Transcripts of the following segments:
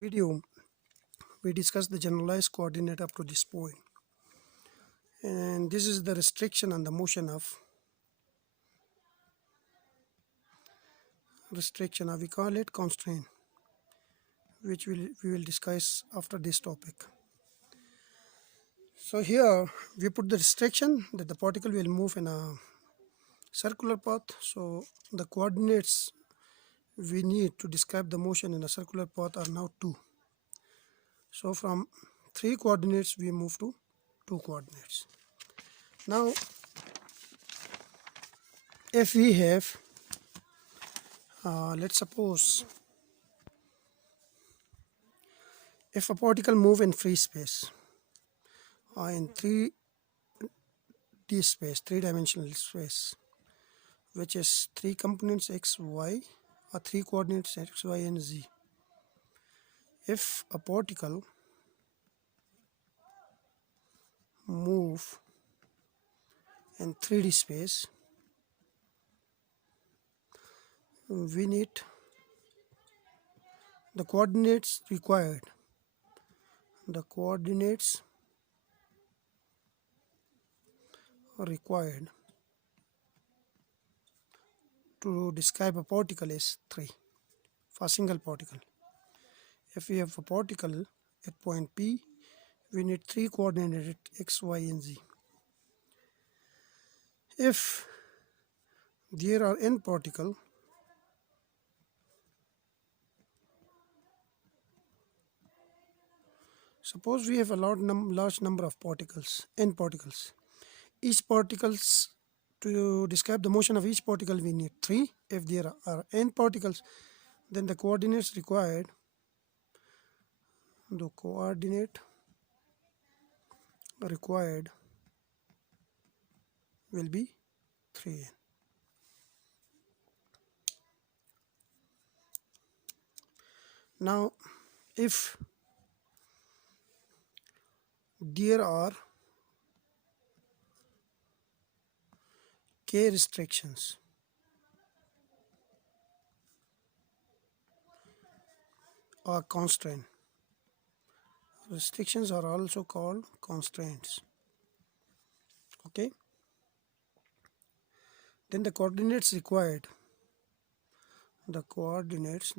Video we discussed the generalized coordinate up to this point, and this is the restriction on the motion of we call it constraint, which we will discuss after this topic. So here we put the restriction that the particle will move in a circular path. So the coordinates we need to describe the motion in a circular path are now 2. So from 3 coordinates we move to 2 coordinates. Now if we have let's suppose if a particle move in free space or in 3D space, 3-dimensional space, which is 3 components x, y, or 3 coordinates x, y, and z. If a particle move in 3D space, we need the coordinates required. The coordinates required to describe a particle is 3 for a single particle. If we have a particle at point P, we need 3 coordinates x, y, and z. If there are n particles, suppose we have a large number of particles, n particles. Each particles, to describe the motion of each particle, we need 3. If there are n particles, then the coordinates required, the coordinate required will be 3n. Now, if there are k restrictions, or constraint. Restrictions are also called constraints. Okay. Then the coordinates required. The coordinates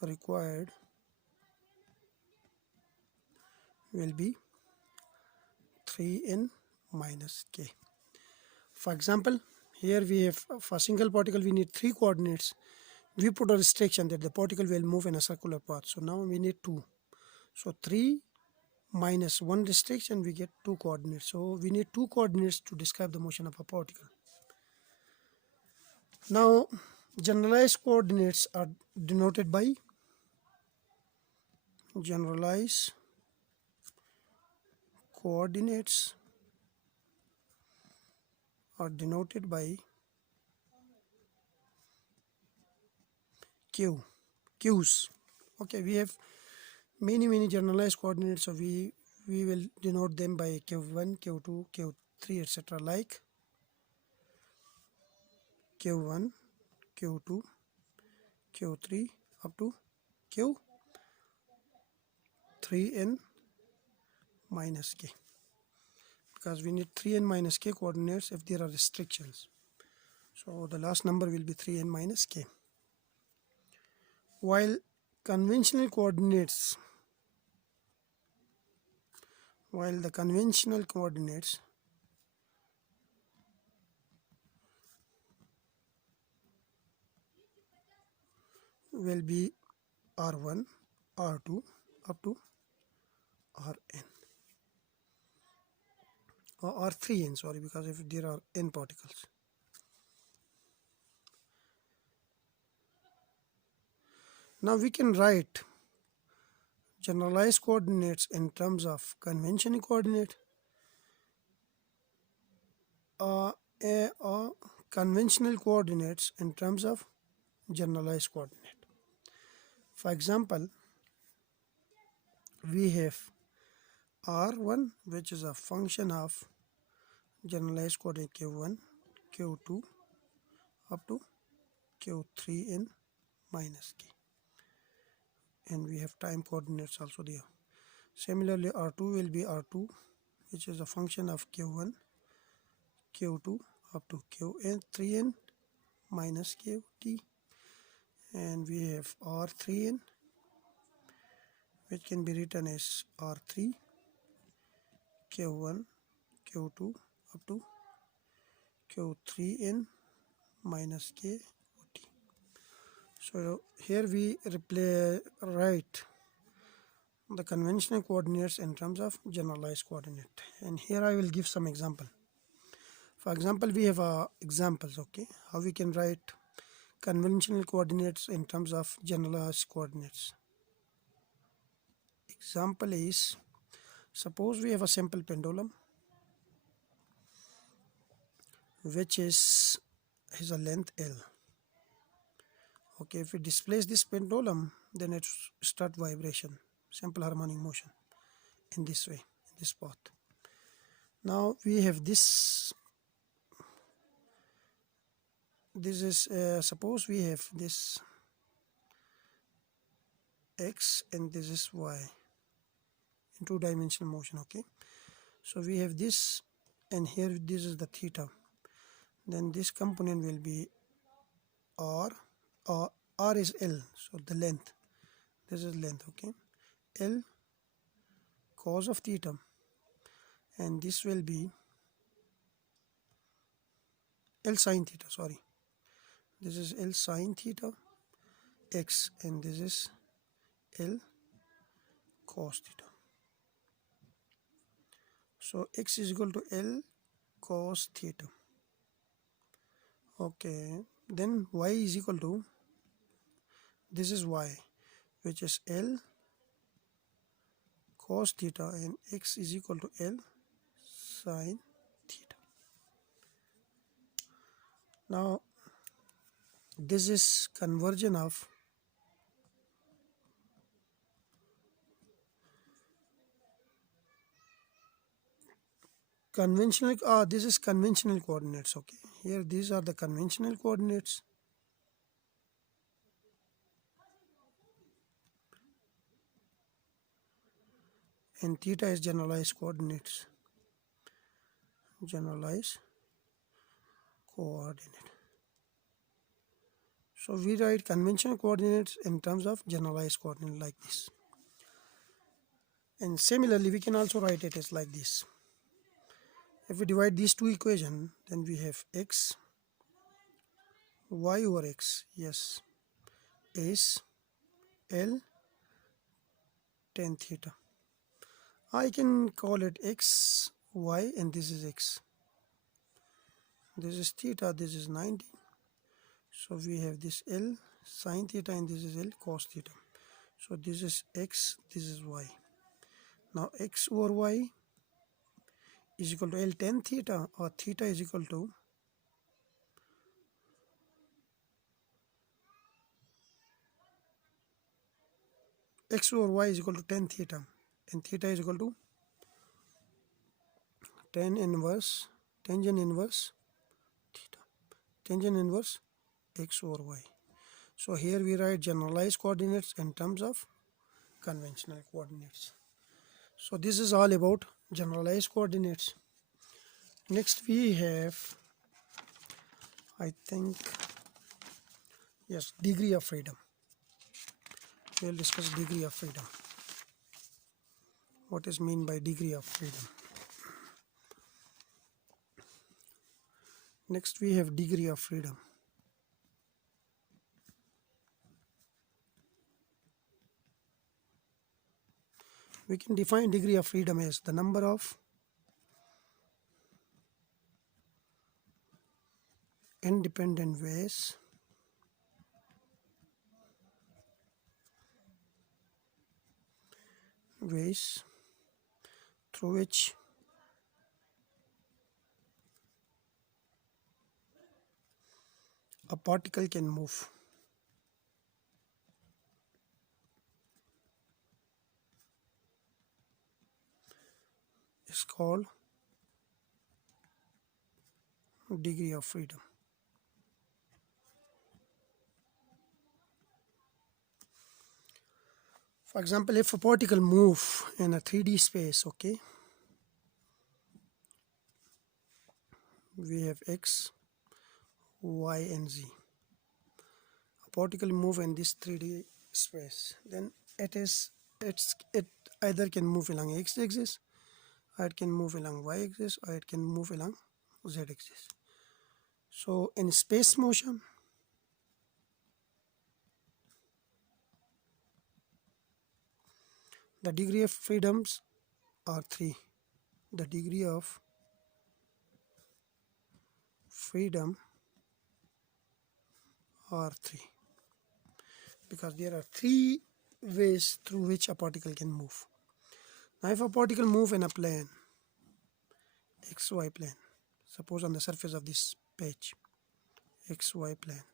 required will be 3n minus k. For example, here we have for a single particle we need 3 coordinates. We put a restriction that the particle will move in a circular path. So now we need 2. So 3 minus 1 restriction, we get 2 coordinates. So we need 2 coordinates to describe the motion of a particle. Now generalized coordinates are denoted by generalized coordinates are denoted by Q's. Okay, we have many generalized coordinates, so we will denote them by Q1, Q2, Q3, etc. like Q1, Q2, Q3 up to Q3n minus k, because we need 3n minus k coordinates if there are restrictions. So the last number will be 3n minus k. While the conventional coordinates will be R1, R2 up to Rn, or R3n, sorry, because if there are n particles. Now we can write generalized coordinates in terms of conventional coordinate, or conventional coordinates in terms of generalized coordinate. For example, we have R1, which is a function of generalized coordinate Q1, Q2 up to q3 in minus k, and we have time coordinates also there. Similarly, r2 will be r2, which is a function of q1, q2 up to qn3n minus qt, and we have r3n, which can be written as r3 q1 q2 up to q3n minus k. So here we write the conventional coordinates in terms of generalized coordinate, and here I will give some example. For example, we have examples, okay, how we can write conventional coordinates in terms of generalized coordinates. Example is, suppose we have a simple pendulum which has a length L. Okay, if we displace this pendulum, then it start vibration, simple harmonic motion, in this way, in this path. Now we have this is suppose we have this x and this is y in two-dimensional motion. Okay, so we have this, and here this is the theta. Then this component will be r, r is L, so the length, this is length. Okay, L cos of theta, and this will be L sin theta, sorry, this is L sin theta x, and this is L cos theta. So x is equal to L cos theta. Okay, then y is equal to, this is y, which is L cos theta, and x is equal to L sin theta. Now this is conversion of conventional, this is conventional coordinates. Okay, here these are the conventional coordinates, and theta is generalized coordinates, generalized coordinate. So we write conventional coordinates in terms of generalized coordinate like this, and similarly we can also write it as like this. If we divide these two equations, then we have x, y over x, yes, is L tan theta. I can call it x, y, and this is x. This is theta, this is 90. So we have this L sin theta, and this is L cos theta. So this is x, this is y. Now x over y is equal to L tan theta, or theta is equal to x over y is equal to tan theta, and theta is equal to tangent inverse theta, tangent inverse x over y. So here we write generalized coordinates in terms of conventional coordinates. So this is all about generalized coordinates. Next we have, I think, yes, degree of freedom. We will discuss degree of freedom. What is meant by degree of freedom? Next we have degree of freedom. We can define degree of freedom as the number of independent ways through which a particle can move. It's called degree of freedom. For example, if a particle move in a 3D space, okay, we have x, y, and z. A particle move in this 3D space, then it either can move along x-axis, or it can move along y-axis, or it can move along z-axis. So in space motion, the degree of freedoms are 3. The degree of freedom are 3 because there are 3 ways through which a particle can move. Now if a particle move in a plane, xy plane, suppose on the surface of this page, xy plane,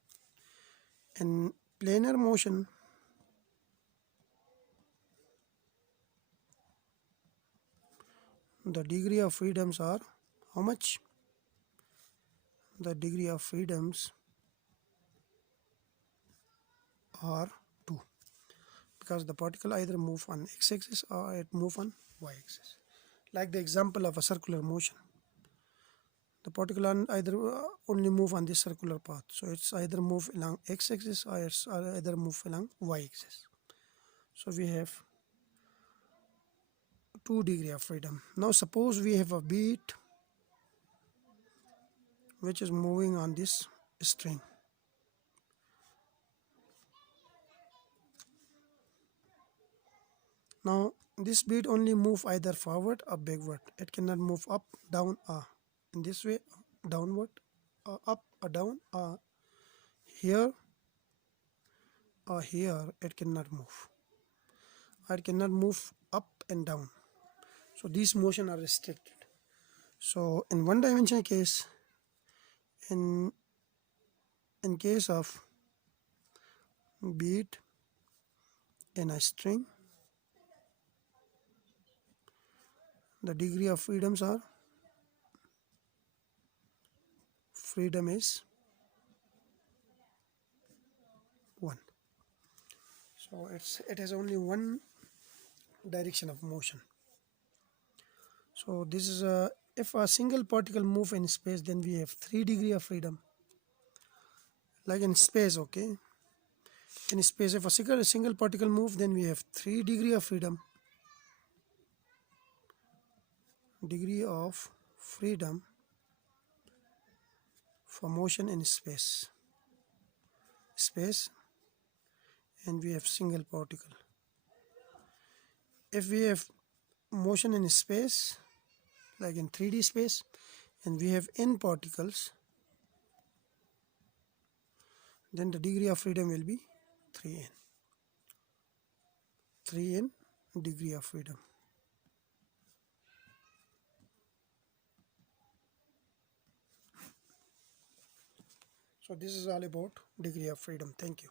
in planar motion, the degree of freedoms are how much? The degree of freedoms are 2 because the particle either move on x-axis or it move on y-axis. Like the example of a circular motion, the particle either only move on this circular path, so it's either move along x-axis or it's either move along y-axis. So we have 2 degree of freedom. Now suppose we have a bead which is moving on this string. Now this bead only move either forward or backward. It cannot move up, down, or in this way, downward, or up, or down, or here, or here. It cannot move. It cannot move up and down. So these motion are restricted. So in one dimensional case, in case of bead in a string, the degree of freedoms are freedom is 1. So it has only one direction of motion. So this is if a single particle move in space, then we have 3 degree of freedom. Like in space, okay. In space, if a single particle move, then we have 3 degree of freedom. Degree of freedom for motion in space. And we have single particle. If we have motion in space, like in 3D space, and we have n particles, then the degree of freedom will be 3n. 3n degree of freedom. So this is all about degree of freedom. Thank you.